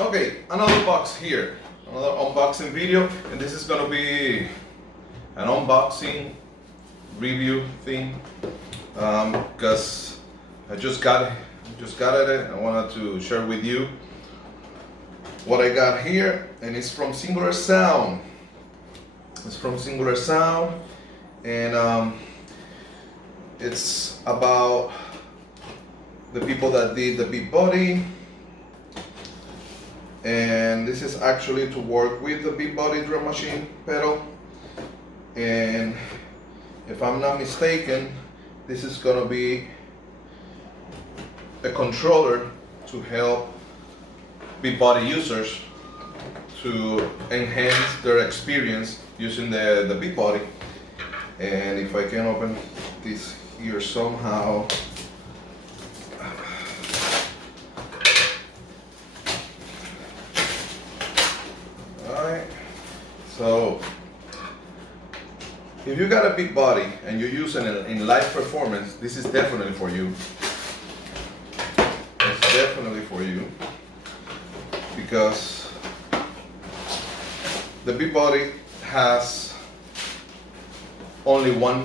Okay, another box here, another unboxing video, and this is gonna be an unboxing review thing because I just got it. I wanted to share with you what I got here, and it's from Singular Sound. It's from Singular Sound, and it's about the people that did the beat body. And this is actually to work with the beat body drum machine pedal. And if I'm not mistaken, this is gonna be a controller to help beat body users to enhance their experience using the beat body. And if I can open this here somehow. So, if you got a beat body and you're using it in live performance, this is definitely for you. It's definitely for you because the beat body has only one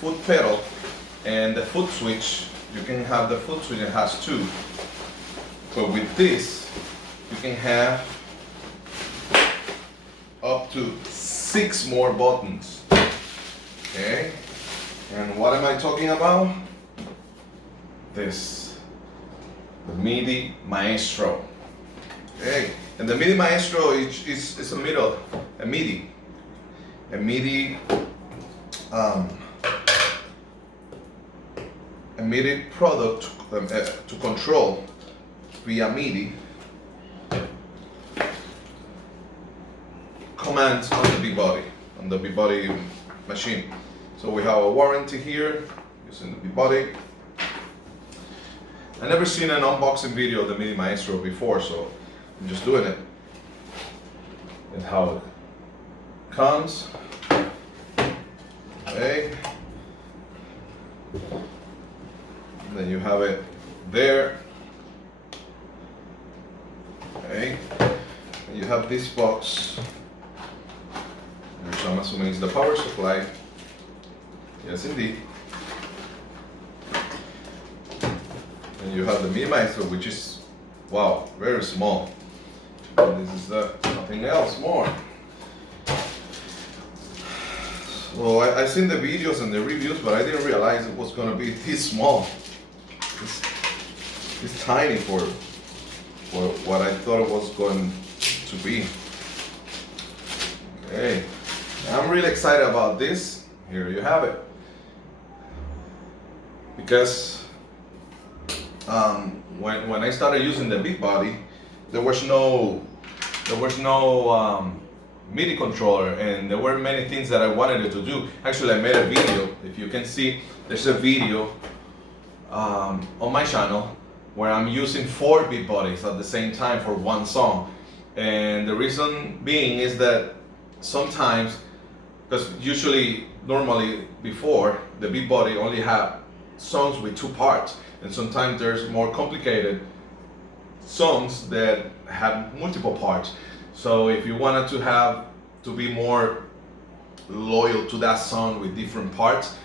foot pedal, and the foot switch, you can have the foot switch, it has two. But with this, you can have up to 6 more buttons. Okay, and what am I talking about? This, the Midi Maestro. Okay, and the Midi Maestro is a MIDI product to control via MIDI commands on the beat body machine. So we have a warranty here using the beat body. I never seen an unboxing video of the Midi Maestro before, so I'm just doing it. And how it comes. Okay. And then you have it there. Okay. And you have this box, which I'm assuming is the power supply. Yes, indeed. And you have the Midi Maestro, which is, wow, very small. And this is nothing else more. So I've seen the videos and the reviews, but I didn't realize it was going to be this small. It's tiny for what I thought it was going to be. Okay. I'm really excited about this. Here you have it. Because when I started using the beat body, there was no MIDI controller, and there were many things that I wanted it to do. Actually, I made a video. If you can see, there's a video on my channel where I'm using 4 beat bodies at the same time for one song. And the reason being is that sometimes, because normally before, the beat body only had songs with 2 parts, and sometimes there's more complicated songs that have multiple parts. So if you wanted to be more loyal to that song with different parts,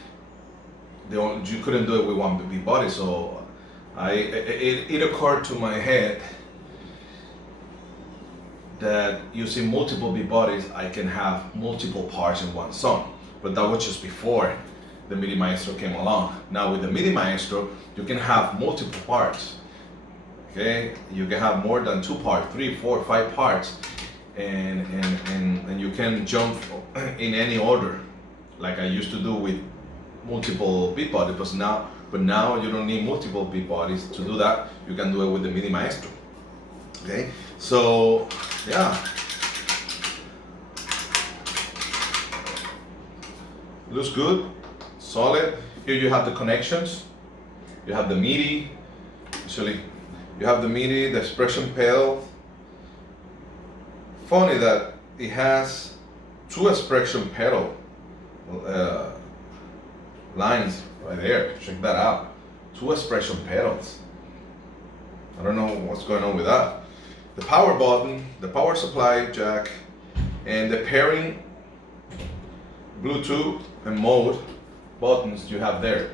you couldn't do it with one beat body. So it occurred to my head that using multiple beat bodies, I can have multiple parts in one song. But that was just before the Midi Maestro came along. Now with the Midi Maestro, you can have multiple parts. Okay, you can have more than 2 parts, 3, 4, 5 parts, and you can jump in any order, like I used to do with multiple beat bodies. But now you don't need multiple beat bodies to do that. You can do it with the Midi Maestro. Okay, so yeah, looks good, solid. Here you have the connections. You have the MIDI. Actually, you have the MIDI, the expression pedal. Funny that it has 2 expression pedal lines right there. Check that out. 2 expression pedals. I don't know what's going on with that. the power button, the power supply jack, and the pairing Bluetooth and mode buttons you have there.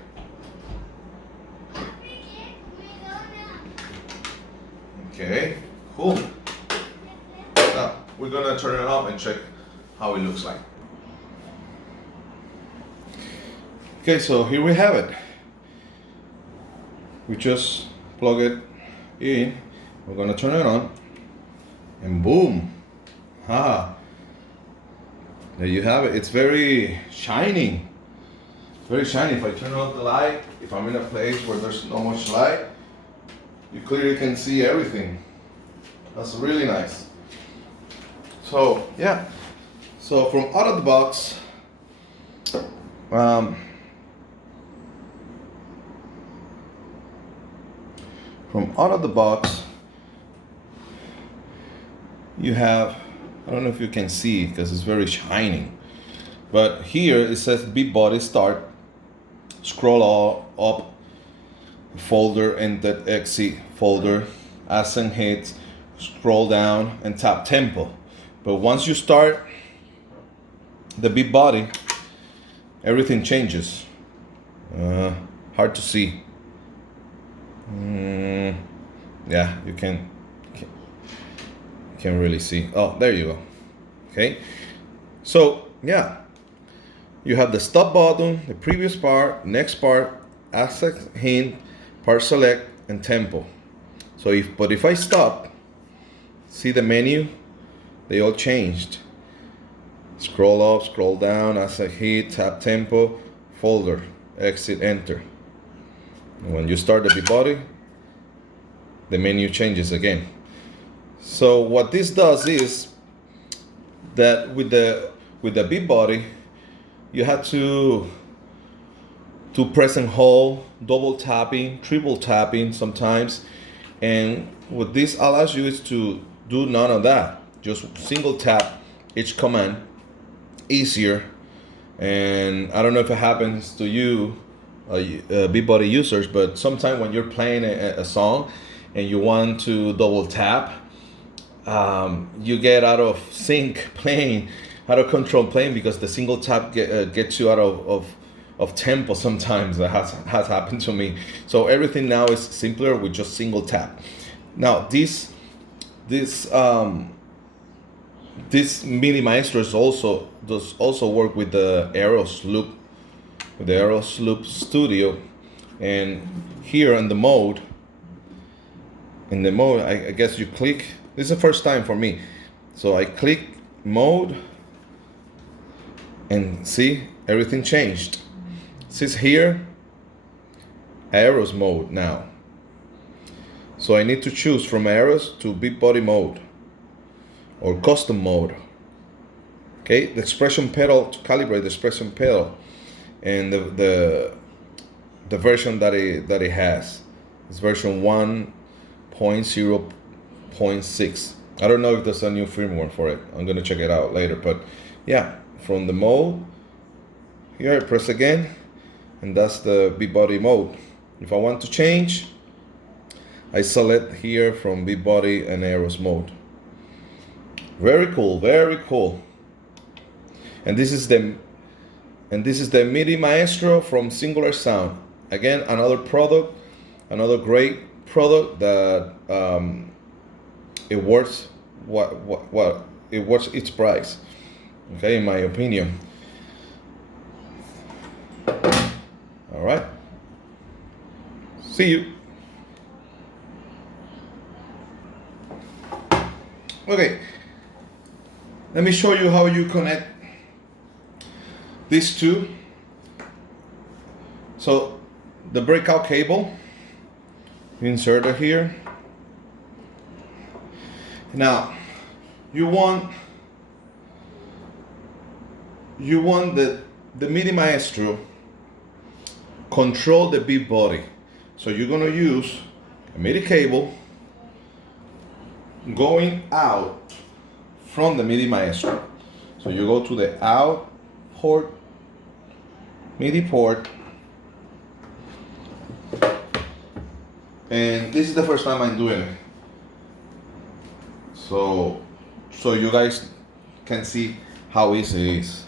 Okay, cool. Now we're gonna turn it on and check how it looks like. Okay, so here we have it. We just plug it in. We're gonna turn it on, and boom! There you have it. It's very shining. Very shiny. If I turn on the light, if I'm in a place where there's not much light, you clearly can see everything. That's really nice. So yeah. So from out of the box, you have, I don't know if you can see because it's very shining, but here it says Beat Body Start. Scroll all up, folder and that exit folder, accent hits, scroll down and tap tempo. But once you start the beat body, everything changes. Hard to see. Yeah, you can't really see. Oh, there you go. Okay, so yeah, you have the stop button, the previous part, next part, accent hint, part select, and tempo. So if I stop, see the menu, they all changed. Scroll up, scroll down, accent hint, tap tempo, folder, exit, enter. And when you start the beat body, the menu changes again. So what this does is that with the beat body, you have to press and hold, double tapping, triple tapping sometimes, and what this allows you is to do none of that. Just single tap each command, easier. And I don't know if it happens to you, beat body users, but sometimes when you're playing a song and you want to double tap, you get out of sync playing, out of control playing, because the single tap gets you out of tempo sometimes. That has happened to me. So everything now is simpler with just single tap. Now this Midi Maestro does also work with the Eros Loop, Studio, and here in the mode, I guess you click. This is the first time for me, so I click mode, and see everything changed. It says here Eros mode now. So I need to choose from Eros to beat body mode or custom mode. Okay, the expression pedal, to calibrate the expression pedal, and the version that it has is version 1.0.6. I don't know if there's a new firmware for it. I'm gonna check it out later. But yeah, from the mode here, I press again, and that's the beat body mode. If I want to change, I select here from beat body and Eros mode. Very cool, very cool. And this is the Midi Maestro from Singular Sound. Again, another product, another great product that it worth its price. Okay, in my opinion. All right. See you. Okay. Let me show you how you connect these two. So the breakout cable, you insert it here. Now you want the Midi Maestro control the beat body. So you're gonna use a MIDI cable going out from the Midi Maestro. So you go to the out port, MIDI port, and this is the first time I'm doing it. So you guys can see how easy it is.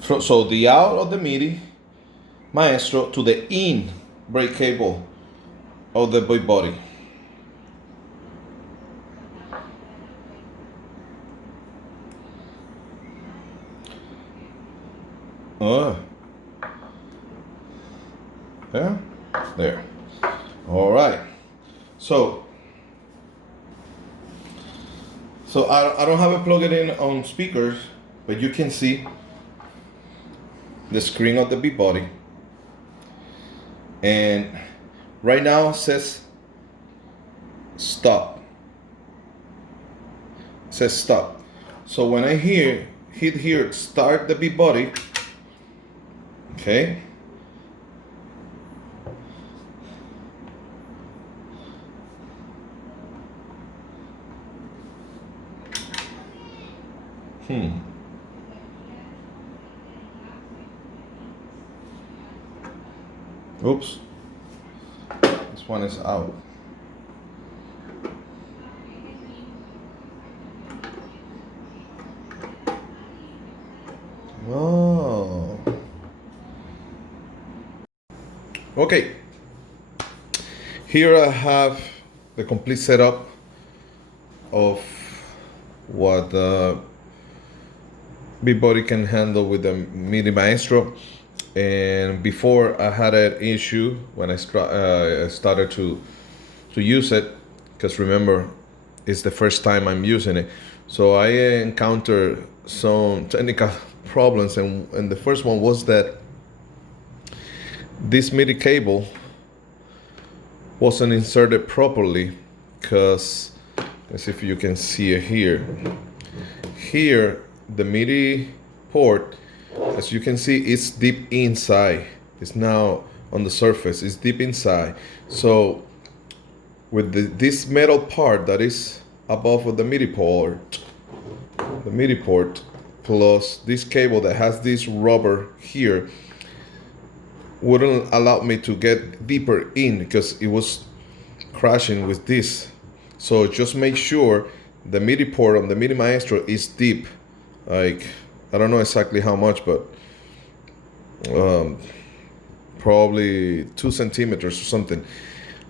So the out of the Midi Maestro to the in brake cable of the big body. Yeah, there. All right. So I don't have it plugged in on speakers, but you can see the screen of the big body. And right now it says stop. It says stop. So when I hit here, start the big body. Okay. Oops. This one is out. Oh. Okay. Here I have the complete setup of what the big body can handle with the Midi Maestro. And before I had an issue when I started to use it, because remember, it's the first time I'm using it. So I encountered some technical problems, and the first one was that this MIDI cable wasn't inserted properly, because let's see if you can see it here. Here, the MIDI port, as you can see, it's deep inside. It's now on the surface. It's deep inside. So with this metal part that is above of the MIDI port, plus this cable that has this rubber here, wouldn't allow me to get deeper in because it was crashing with this. So just make sure the MIDI port on the Midi Maestro is deep. Like, I don't know exactly how much, but probably 2 centimeters or something.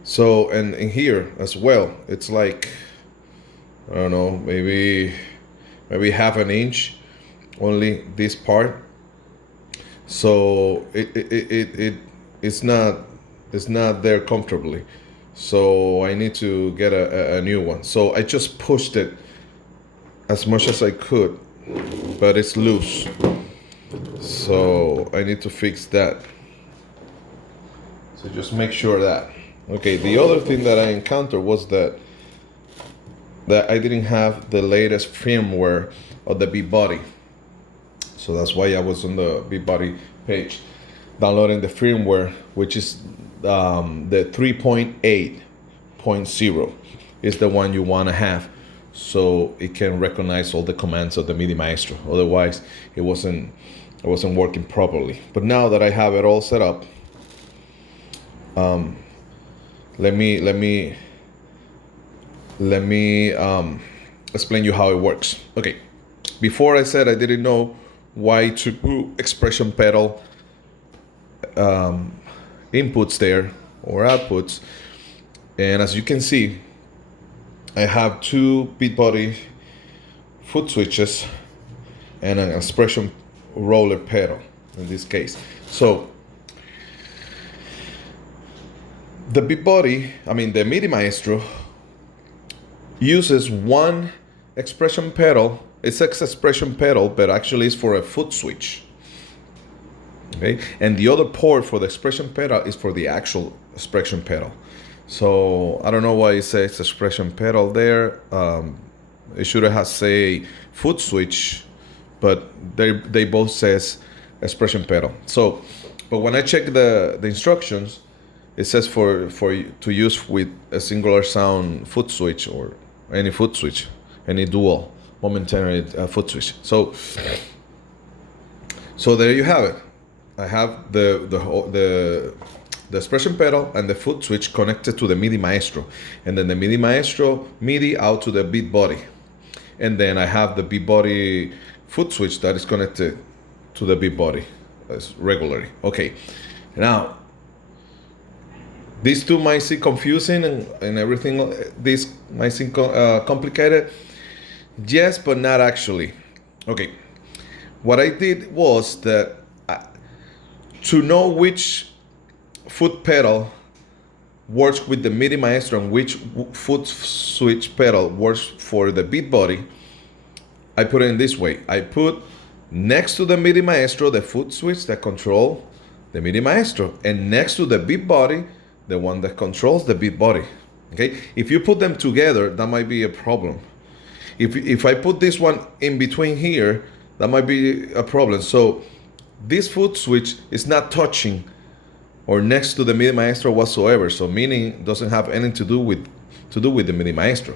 So, and in here as well, it's like, I don't know, maybe half an inch, only this part. So it's not there comfortably. So I need to get a new one. So I just pushed it as much as I could, but it's loose. So I need to fix that. So just make sure that. Okay, the other thing that I encountered was that I didn't have the latest firmware of the Beat Body. So that's why I was on the Beat Body page downloading the firmware, which is the 3.8.0 is the one you want to have, so it can recognize all the commands of the Midi Maestro. Otherwise, it wasn't working properly. But now that I have it all set up, let me explain you how it works. Okay, before I said I didn't know why to expression pedal inputs there or outputs, and as you can see, I have 2 Beat Body foot switches and an expression roller pedal in this case. So the Beat Body, the Midi Maestro uses one expression pedal. It's an expression pedal, but actually it's for a foot switch. Okay, and the other port for the expression pedal is for the actual expression pedal. So I don't know why it says expression pedal there. It should have say foot switch, but they both says expression pedal. So, but when I check the instructions, it says for to use with a singular sound foot switch or any foot switch, any dual momentary foot switch. So there you have it. I have the the expression pedal and the foot switch connected to the Midi Maestro, and then the Midi Maestro MIDI out to the beat body, and then I have the beat body foot switch that is connected to the beat body as regularly. Okay, now these two might seem confusing and everything. This might seem complicated. Yes, but not actually. Okay, what I did was that to know which foot pedal works with the Midi Maestro and which foot switch pedal works for the beat body, I put it in this way. I put next to the Midi Maestro the foot switch that control the Midi Maestro, and next to the beat body the one that controls the beat body. Okay, if you put them together, that might be a problem. If I put this one in between here, that might be a problem. So this foot switch is not touching or next to the Midi Maestro whatsoever. So meaning doesn't have anything to do with the Midi Maestro.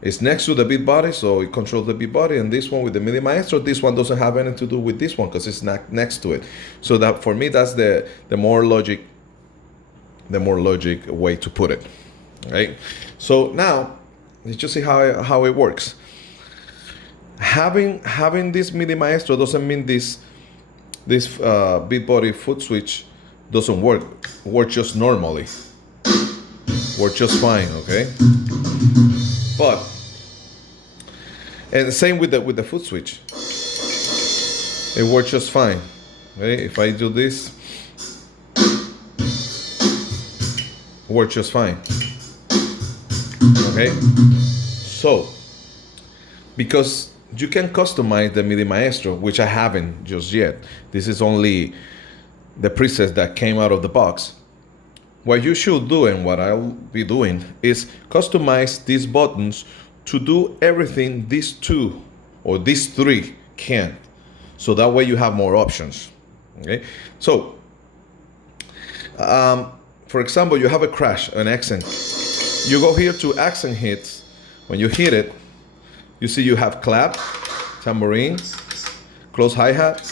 It's next to the beat body, so it controls the beat body, and this one with the Midi Maestro, this one doesn't have anything to do with this one because it's not next to it. So that for me, that's the more logic way to put it. Right? So now let's just see how it works. Having this Midi Maestro doesn't mean this beat body foot switch doesn't work just normally, work just fine. Okay, but and the same with the foot switch, it works just fine. Okay, if I do this, it works just fine. Okay, so because you can customize the Midi Maestro, which I haven't just yet. This is only the presets that came out of the box. What you should do, and what I'll be doing, is customize these buttons to do everything these two or these three can. So that way you have more options. Okay, so for example, you have a crash, an accent. You go here to accent hits. When you hit it, you see you have clap, tambourine, close hi-hat,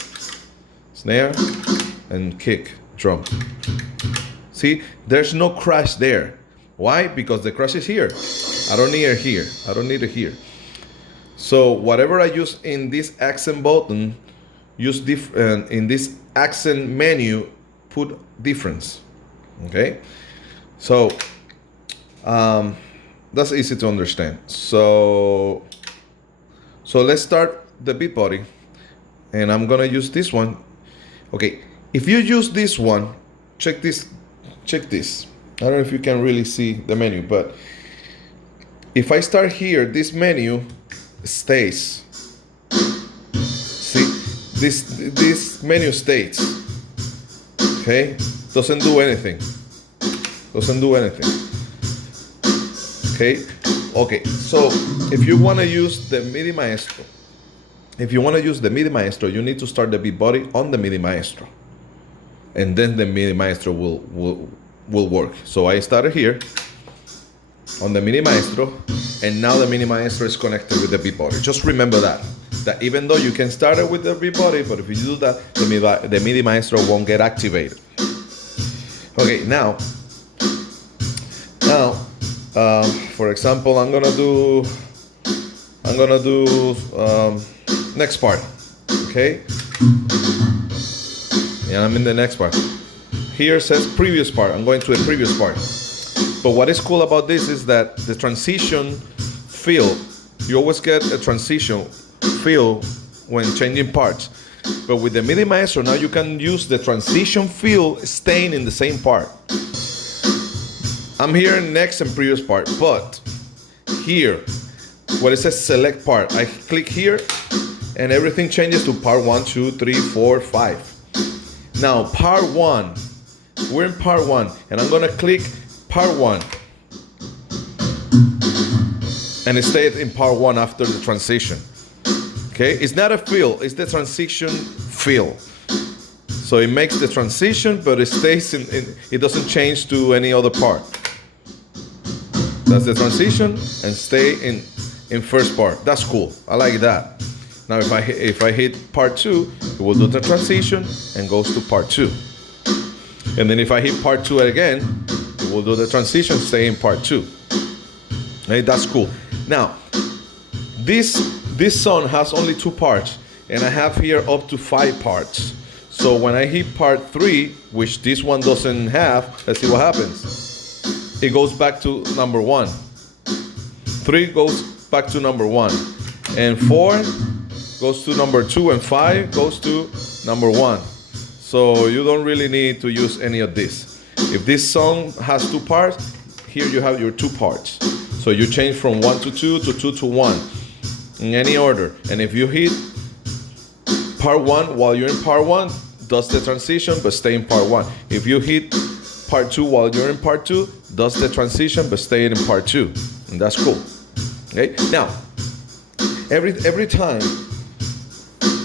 snare, and kick drum. See, there's no crash there. Why? Because the crash is here. I don't need it here. I don't need it here. So whatever I use in this accent button, use different in this accent menu, put difference. Okay, so that's easy to understand. So let's start the beat body, and I'm gonna use this one. Okay, if you use this one, check this. I don't know if you can really see the menu, but if I start here, this menu stays. See, this menu stays. Okay, doesn't do anything. Okay, so if you want to use the Midi Maestro, you need to start the beat body on the Midi Maestro, and then the Midi Maestro will work. So I started here on the Midi Maestro, and now the Midi Maestro is connected with the beat body. Just remember that even though you can start it with the beat body, but if you do that, the Midi Maestro won't get activated. Okay, now, for example, I'm gonna do next part. Okay, and I'm in the next part. Here says previous part. I'm going to the previous part. But what is cool about this is that the transition feel, you always get a transition feel when changing parts. But with the Midi Maestro, now you can use the transition feel staying in the same part. I'm here in next and previous part, but here, where it says select part, I click here and everything changes to part 1, 2, 3, 4, 5. Now part 1, we're in part 1, and I'm gonna click part 1. And it stayed in part 1 after the transition. Okay, it's not a feel, it's the transition feel. So it makes the transition, but it stays it doesn't change to any other part. That's the transition and stay in first part. That's cool. I like that. Now if I hit part 2, it will do the transition and goes to part 2. And then if I hit part 2 again, it will do the transition, stay in part 2. Okay, that's cool. Now, this song has only 2 parts, and I have here up to 5 parts. So when I hit part 3, which this one doesn't have, let's see what happens. It goes back to number 1. 3 goes back to number 1. And 4 goes to number 2, and 5 goes to number 1. So you don't really need to use any of this. If this song has 2 parts, here you have your 2 parts. So you change from 1 to 2 to 2 to 1 in any order. And if you hit part 1 while you're in part 1, does the transition but stay in part 1. If you hit part 2 while you're in part 2, does the transition but stay in part 2. And that's cool. Okay? Now, every time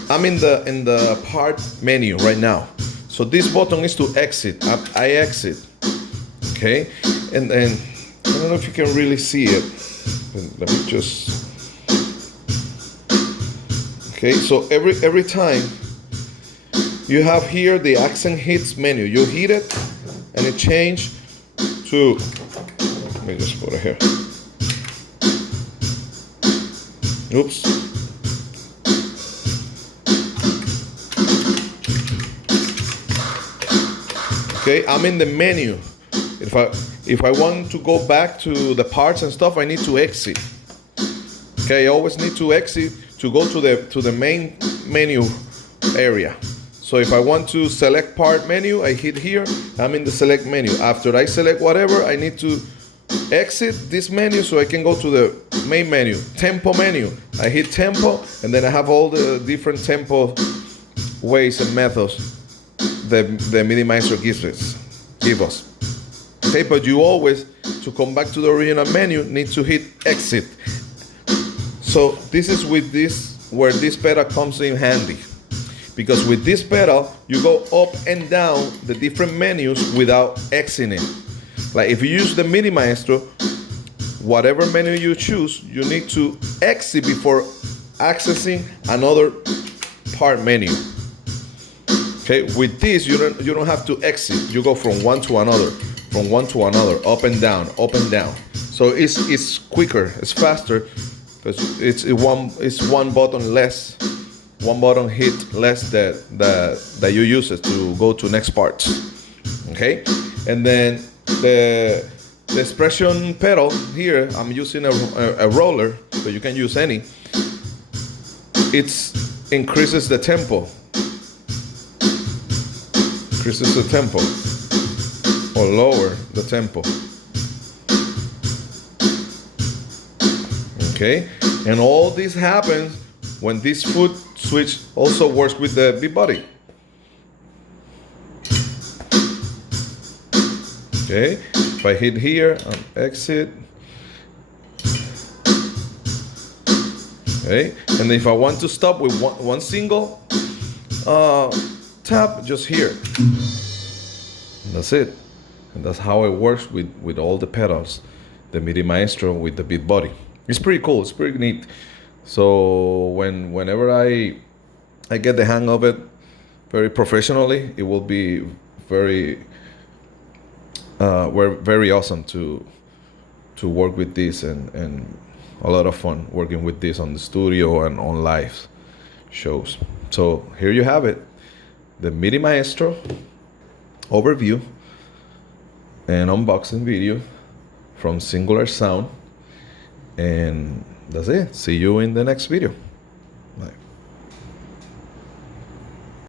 I'm in the part menu right now. So this button is to exit. I exit. Okay? And then I don't know if you can really see it. Let me just. Okay, so every time you have here the accent hits menu. You hit it and it changed to, let me just put it here. Oops. Okay, I'm in the menu. If I want to go back to the parts and stuff, I need to exit. Okay, I always need to exit to go to the main menu area. So if I want to select part menu, I hit here, I'm in the select menu. After I select whatever, I need to exit this menu so I can go to the main menu, tempo menu. I hit tempo, and then I have all the different tempo ways and methods the Midi Maestro give us. Okay, but you always, to come back to the original menu, need to hit exit. So this is with this, where this pedal comes in handy. Because with this pedal, you go up and down the different menus without exiting. Like if you use the Midi Maestro, whatever menu you choose, you need to exit before accessing another part menu. Okay, with this, you don't have to exit. You go from one to another, up and down, up and down. So it's quicker, it's faster, because it's one button less. One button hit less that you use it to go to next parts. Okay, and then the expression pedal here, I'm using a roller, but you can use any. It increases the tempo, or lower the tempo. Okay, and all this happens when this foot switch also works with the beat body. Okay, if I hit here and exit. Okay, and if I want to stop with one single tap, just here. And that's it. And that's how it works with all the pedals, the Midi Maestro with the beat body. It's pretty cool, it's pretty neat. So whenever I get the hang of it very professionally, it will be very awesome to work with this, and a lot of fun working with this on the studio and on live shows. So here you have it, the Midi Maestro overview and unboxing video from Singular Sound, and that's it. See you in the next video.